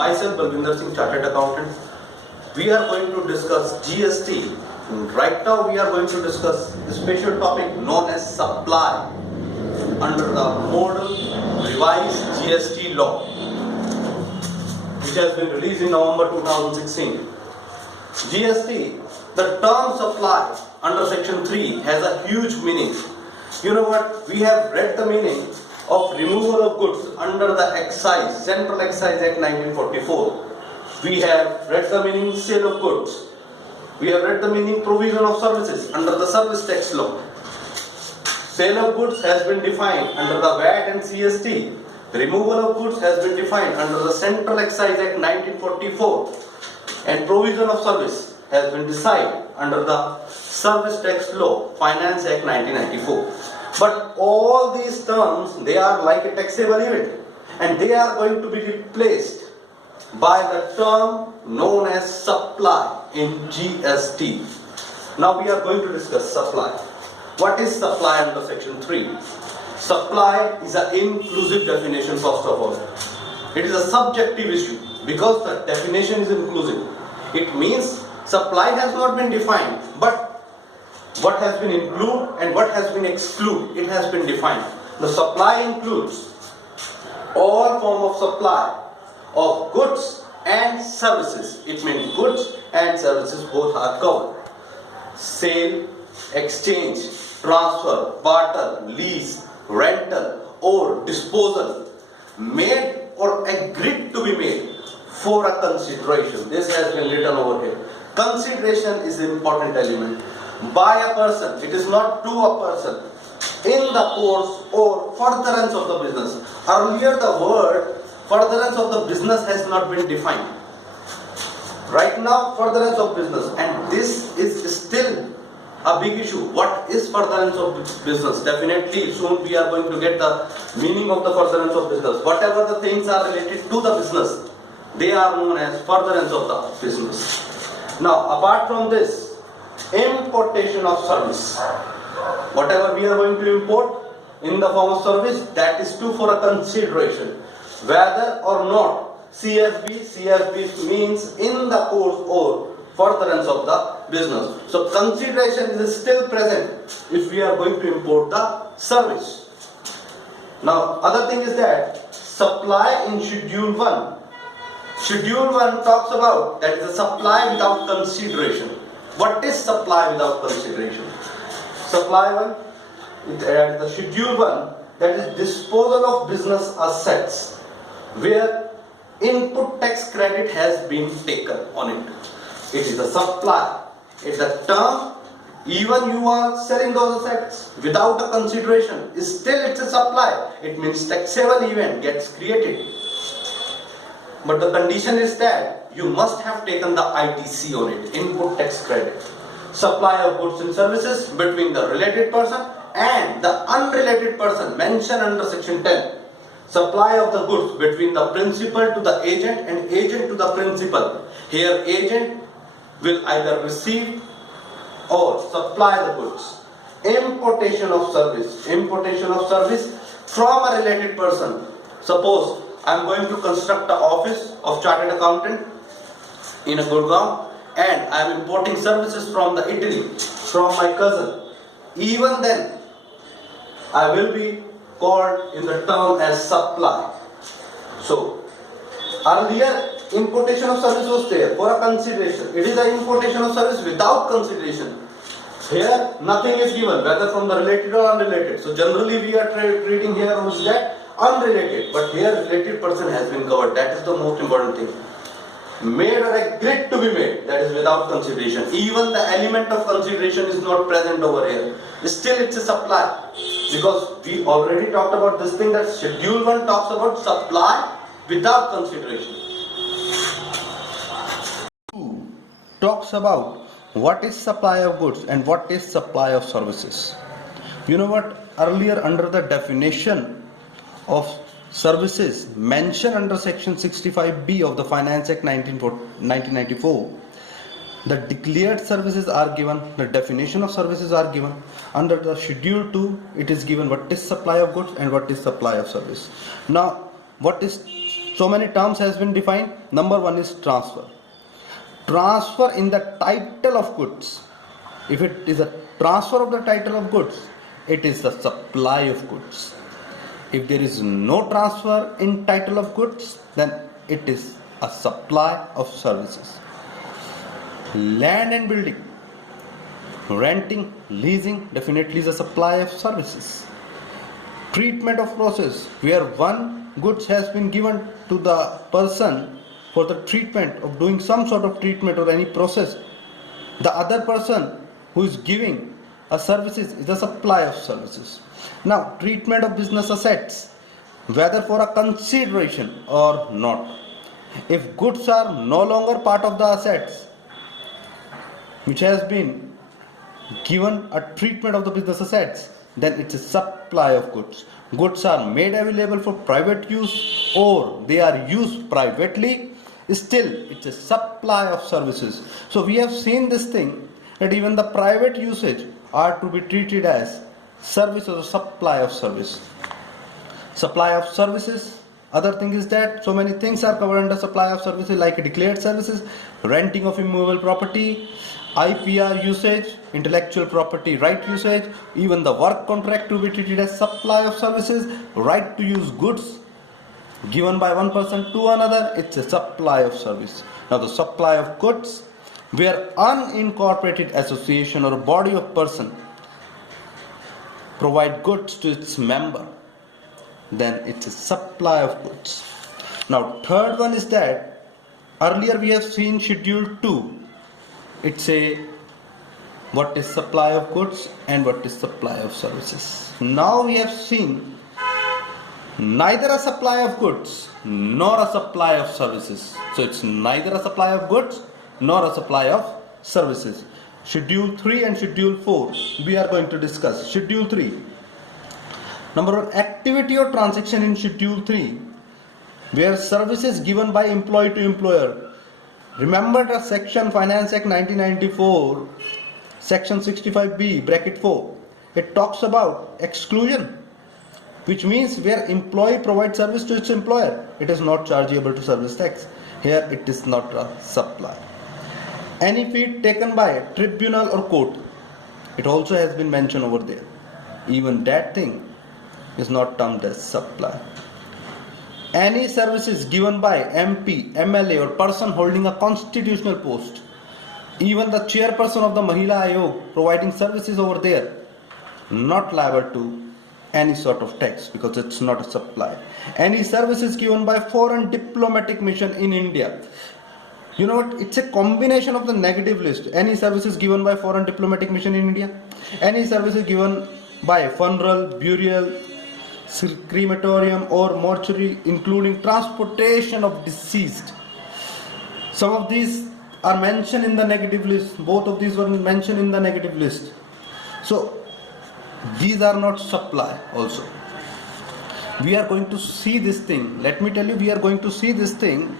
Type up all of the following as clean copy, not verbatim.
Myself, Balvinder Singh, Chartered Accountant. We are going to discuss GST. Right now, we are going to discuss a special topic known as supply under the Model Revised GST Law, which has been released in November 2016. GST, the term supply under Section 3 has a huge meaning. You know what? We have read the meaning of removal of goods under the Excise, Central Excise Act 1944. We have read the meaning sale of goods. We have read the meaning provision of services under the Service Tax Law. Sale of goods has been defined under the VAT and CST. Removal of goods has been defined under the Central Excise Act 1944. And provision of service has been decided under the Service Tax Law, Finance Act 1994. But all these terms, they are like a taxable event, and they are going to be replaced by the term known as supply in GST. Now we are going to discuss supply. What is supply under Section 3? Supply is an inclusive definition, first of all. It is a subjective issue because the definition is inclusive. It means supply has not been defined, but what has been included and what has been excluded, it has been defined. The supply includes all form of supply of goods and services. It means goods and services both are covered. Sale, exchange, transfer, barter, lease, rental or disposal made or agreed to be made for a consideration. This has been written over here. Consideration is an important element. By a person, it is not to a person, in the course or furtherance of the business. Earlier the word furtherance of the business has not been defined. Right now, furtherance of business, and this is still a big issue. What is furtherance of business? Definitely soon we are going to get the meaning of the furtherance of business. Whatever the things are related to the business, they are known as furtherance of the business. Now, apart from this, importation of service. Whatever we are going to import in the form of service, that is too for a consideration. Whether or not CSB means in the course or furtherance of the business. So consideration is still present if we are going to import the service. Now, other thing is that supply in Schedule 1. Schedule 1 talks about that is the supply without consideration. What is supply without consideration? Supply 1, the Schedule 1, that is disposal of business assets where input tax credit has been taken on it. It is a supply. It's a term, even you are selling those assets without a consideration, still it's a supply. It means taxable event gets created. But the condition is that you must have taken the ITC on it, input tax credit. Supply of goods and services between the related person and the unrelated person mentioned under Section 10. Supply of the goods between the principal to the agent and agent to the principal. Here agent will either receive or supply the goods. Importation of service. Importation of service from a related person. Suppose I am going to construct an office of Chartered Accountant in a Gurgaon and I am importing services from the Italy, from my cousin. Even then, I will be called in the term as supply. So, earlier importation of service was there for a consideration. It is the importation of service without consideration. Here, nothing is given, whether from the related or unrelated. So, generally we are treating here as that unrelated, but here related person has been covered. That is the most important thing. Made or agreed to be made, that is without consideration. Even the element of consideration is not present over here. Still it's a supply. Because we already talked about this thing that Schedule 1 talks about supply without consideration. 2 talks about what is supply of goods and what is supply of services. You know what? Earlier under the definition of services mentioned under Section 65B of the Finance Act 1994, the declared services are given, the definition of services are given. Under the Schedule 2, it is given what is supply of goods and what is supply of service. Now, what is so many terms has been defined. Number one is transfer. Transfer in the title of goods. If it is a transfer of the title of goods, it is the supply of goods. If there is no transfer in title of goods, then it is a supply of services. Land and building, renting, leasing definitely is a supply of services. Treatment of process, where one goods has been given to the person for the treatment of doing some sort of treatment or any process, the other person who is giving a services is a supply of services. Now, treatment of business assets, whether for a consideration or not. If goods are no longer part of the assets which has been given a treatment of the business assets, then it's a supply of goods. Goods are made available for private use or they are used privately, still it's a supply of services. So we have seen this thing that even the private usage are to be treated as service or supply of service. Supply of services, other thing is that so many things are covered under supply of services, like declared services, renting of immovable property, IPR usage, intellectual property right usage, even the work contract to be treated as supply of services, right to use goods given by one person to another, it's a supply of service. Now the supply of goods, where unincorporated association or body of person provide goods to its member, then it's a supply of goods. Now third one is that earlier we have seen schedule 2. It's a what is supply of goods and what is supply of services. Now we have seen neither a supply of goods nor a supply of services. So it's neither a supply of goods nor a supply of services. Schedule 3 and Schedule 4 we are going to discuss. Schedule 3. Number 1, activity or transaction in Schedule 3, where services given by employee to employer. Remember the section Finance Act 1994, section 65B, bracket 4. It talks about exclusion, which means where employee provides service to its employer, it is not chargeable to service tax. Here it is not a supply. Any fee taken by tribunal or court, it also has been mentioned over there. Even that thing is not termed as supply. Any services given by MP, MLA or person holding a constitutional post, even the chairperson of the Mahila Ayog providing services over there, not liable to any sort of tax because it's not a supply. Any services given by foreign diplomatic mission in India, you know what, it's a combination of the negative list. Any services given by foreign diplomatic mission in India, any services given by funeral, burial, crematorium or mortuary, including transportation of deceased. Some of these are mentioned in the negative list. Both of these were mentioned in the negative list. So these are not supply also. We are going to see this thing. Let me tell you, we are going to see this thing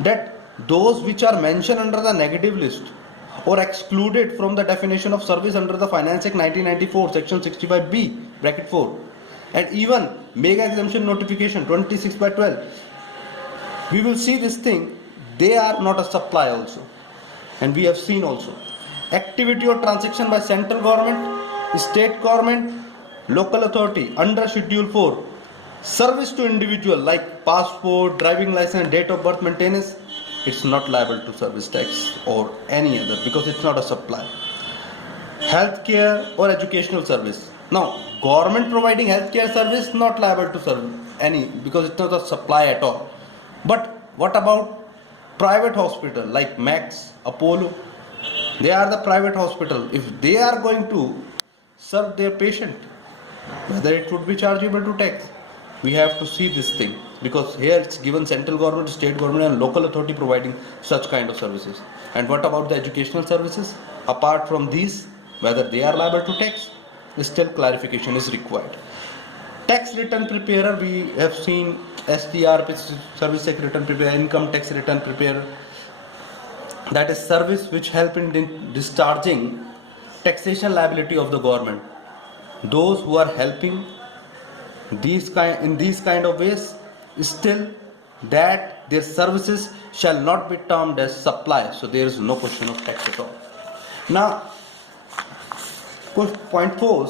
that those which are mentioned under the negative list or excluded from the definition of service under the Finance Act 1994, section 65B, bracket 4, and even mega exemption notification 26/12, we will see this thing, they are not a supply also. And we have seen also activity or transaction by central government, state government, local authority under Schedule 4, service to individual like passport, driving license, date of birth maintenance, it's not liable to service tax or any other because it's not a supply. Healthcare or educational service. Now, government providing healthcare service not liable to serve any because it's not a supply at all. But what about private hospital like Max, Apollo? They are the private hospital. If they are going to serve their patient, whether it would be chargeable to tax, we have to see this thing because here it's given central government, state government and local authority providing such kind of services. And what about the educational services? Apart from these, whether they are liable to tax, still clarification is required. Tax return preparer, we have seen STR, service tax return preparer, income tax return preparer. That is service which help in discharging taxation liability of the government. Those who are helping in these kind of ways, still that their services shall not be termed as supply. So there is no question of tax at all. Now, point 4,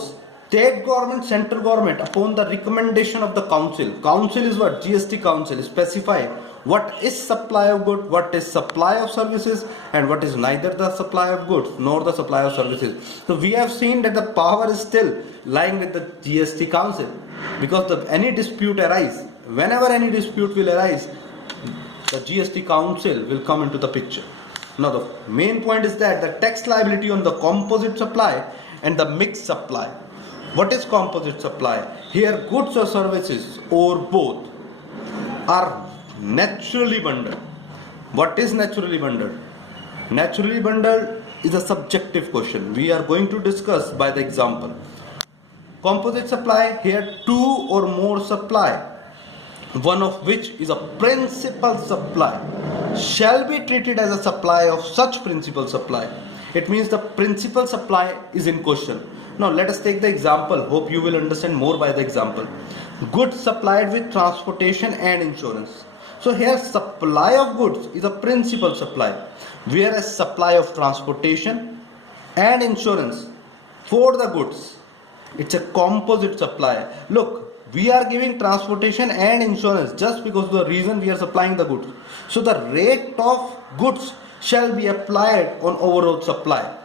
state government, central government, upon the recommendation of the council. Council is what? GST council specify what is supply of goods, what is supply of services, and what is neither the supply of goods nor the supply of services. So we have seen that the power is still lying with the GST council, because any dispute arise, whenever any dispute will arise, the GST council will come into the picture. Now the main point is that the tax liability on the composite supply and the mixed supply. What is composite supply? Here goods or services or both are naturally bundled. What is naturally bundled? Naturally bundled is a subjective question. We are going to discuss by the example. Composite supply, here two or more supply, one of which is a principal supply, shall be treated as a supply of such principal supply. It means the principal supply is in question. Now let us take the example. Hope you will understand more by the example. Goods supplied with transportation and insurance. So here supply of goods is a principal supply, whereas supply of transportation and insurance for the goods, it's a composite supply. Look, we are giving transportation and insurance just because of the reason we are supplying the goods. So the rate of goods shall be applied on overall supply.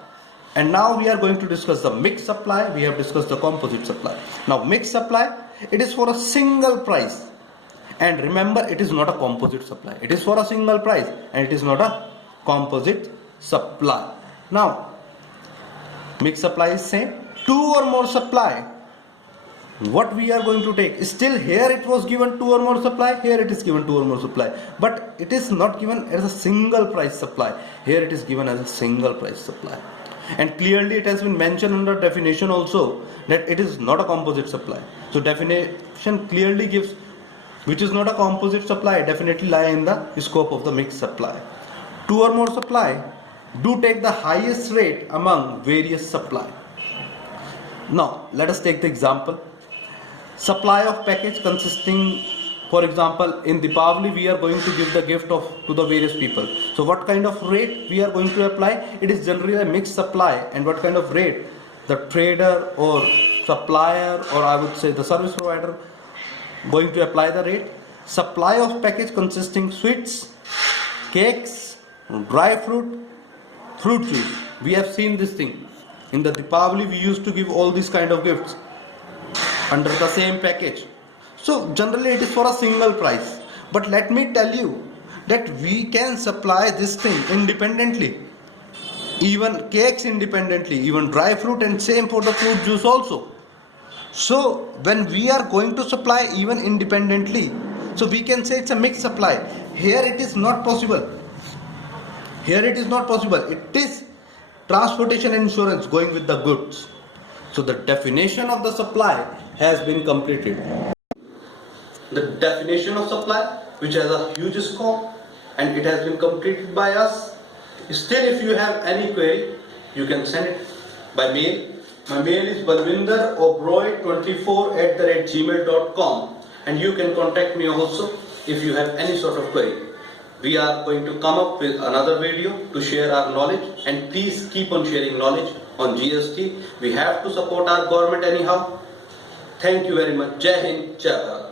And now we are going to discuss the mixed supply. We have discussed the composite supply. Now mixed supply, it is for a single price. And remember, it is not a composite supply. It is for a single price and it is not a composite supply. Now, mixed supply is same. Two or more supply. What we are going to take? Still here it was given two or more supply. Here it is given two or more supply. But it is not given as a single price supply. Here it is given as a single price supply. And clearly it has been mentioned under definition also that it is not a composite supply. So definition clearly gives which is not a composite supply definitely lie in the scope of the mixed supply. Two or more supply do take the highest rate among various supply. Now let us take the example. Supply of package consisting, for example, in Deepavali we are going to give the gift to the various people. So what kind of rate we are going to apply? It is generally a mixed supply. And what kind of rate? The trader or supplier, or I would say the service provider, going to apply the rate. Supply of package consisting sweets, cakes, dry fruit, fruit juice. We have seen this thing. In the Deepavali we used to give all these kind of gifts under the same package. So generally it is for a single price. But let me tell you that we can supply this thing independently. Even cakes independently, even dry fruit, and same for the fruit juice also. So when we are going to supply even independently, so we can say it's a mixed supply. Here it is not possible. Here it is not possible. It is transportation and insurance going with the goods. So the definition of the supply has been completed. The definition of supply, which has a huge scope, and it has been completed by us. Still, if you have any query, you can send it by mail. My mail is Balvinder Oberoi24@gmail.com, and you can contact me also if you have any sort of query. We are going to come up with another video to share our knowledge, and please keep on sharing knowledge on GST. We have to support our government anyhow. Thank you very much. Jai Hind, Jai Bharat.